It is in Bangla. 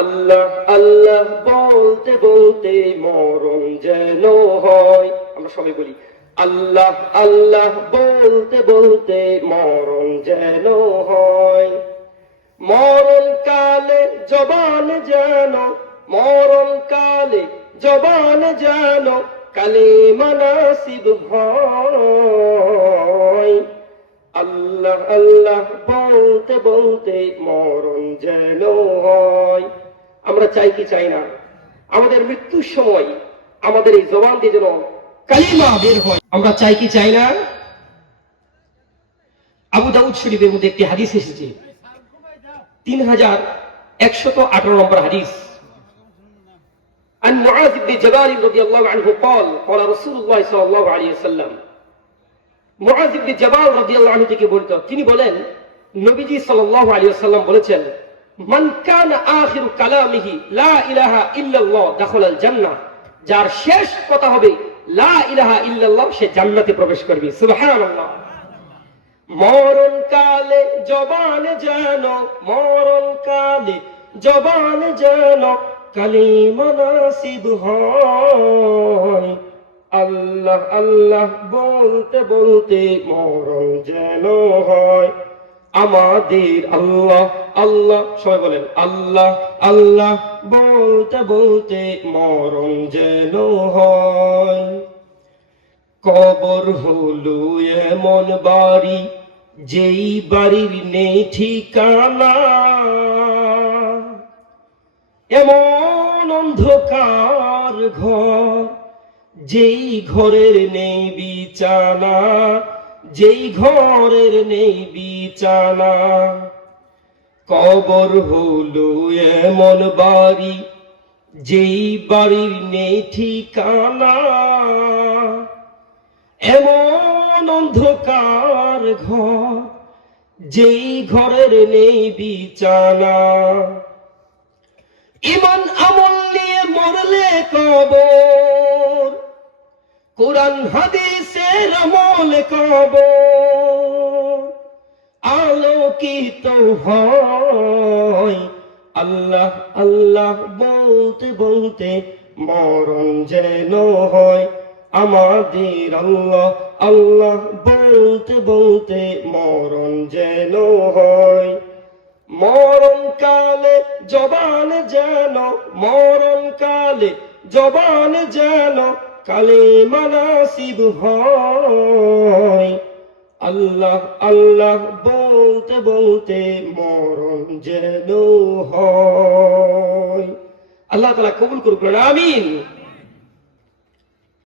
আল্লাহ আল্লাহ বলতে বলতে মরণ যেন হয়। আমরা সবাই বলি আল্লাহ আল্লাহ বলতে বলতে মরণ যেন হয়। মরণ কালে জবান যেন, মরণ কালে জবান যেন কালিমা নাসিব হয়। আল্লাহ আল্লাহ বলতে বলতে মরণ যেন হয়। আমরা চাই কি চাই না আমাদের মৃত্যুর সময় আমাদের এই জবান দিয়ে যেন কালিমা বের হয়? আমরা চাই কি চাই না? আবু দাউদ শরীফের মধ্যে একটি হাদিস এসেছে, 3118 নম্বর হাদিস। عن معاذ بن جبال رضي الله عنه قال قال رسول الله صلى الله عليه وسلم। মুআয ইবনে জাবাল রাদিয়াল্লাহু আনহু থেকে বর্ণিত, তিনি বলেন নবীজি সাল্লাল্লাহু আলাইহি ওয়াসাল্লাম বলেছেন, মান কানা আখিরু কালামিহি লা ইলাহা ইল্লাল্লাহ দাখালাল জান্নাহ। যার শেষ কথা হবে লা ইলাহা ইল্লাল্লাহ, সে জান্নাতে প্রবেশ করবে। সুবহানাল্লাহ। মরণ কালে জবান যেন, মরণ কালে জবান যেন কালিমা নাসিব হয়। আল্লাহ আল্লাহ বলতে বলতে মরণ যেন হয়। আমাদের আল্লাহ আল্লাহ, সবাই বলেন আল্লাহ আল্লাহ বলতে বলতে মরণ যেন হয়। কবর হলো এমন বাড়ি, যেই বাড়ির নেই ঠিকানা, এমন অন্ধকার ঘর, যেই ঘরের নেই বিছানা, যেই ঘরের নেই বিছানা। কবর হলো এমন বাড়ি, যেই বাড়ির নেই ঠিকানা, এমন অন্ধকার ঘর, যেই ঘরের নেই বিছানা। ঈমান আমল নিয়ে মরলে কবর, কুরআন হাদিসের আমল কবর আলোকিত হয়। আল্লাহ আল্লাহ বলতে বলতে মরণ যেন হয়। আমাদের আল্লাহ আল্লাহ বলতে বলতে মরণ যেন হয়। মরণ কালে জবান যেন, মরণ কালে জবান যেন কালিমা নাসিব হয়। আল্লাহ আল্লাহ বলতে বলতে মরণ যেন হয়। আল্লাহ তাআলা কবুল করুন, আমিন।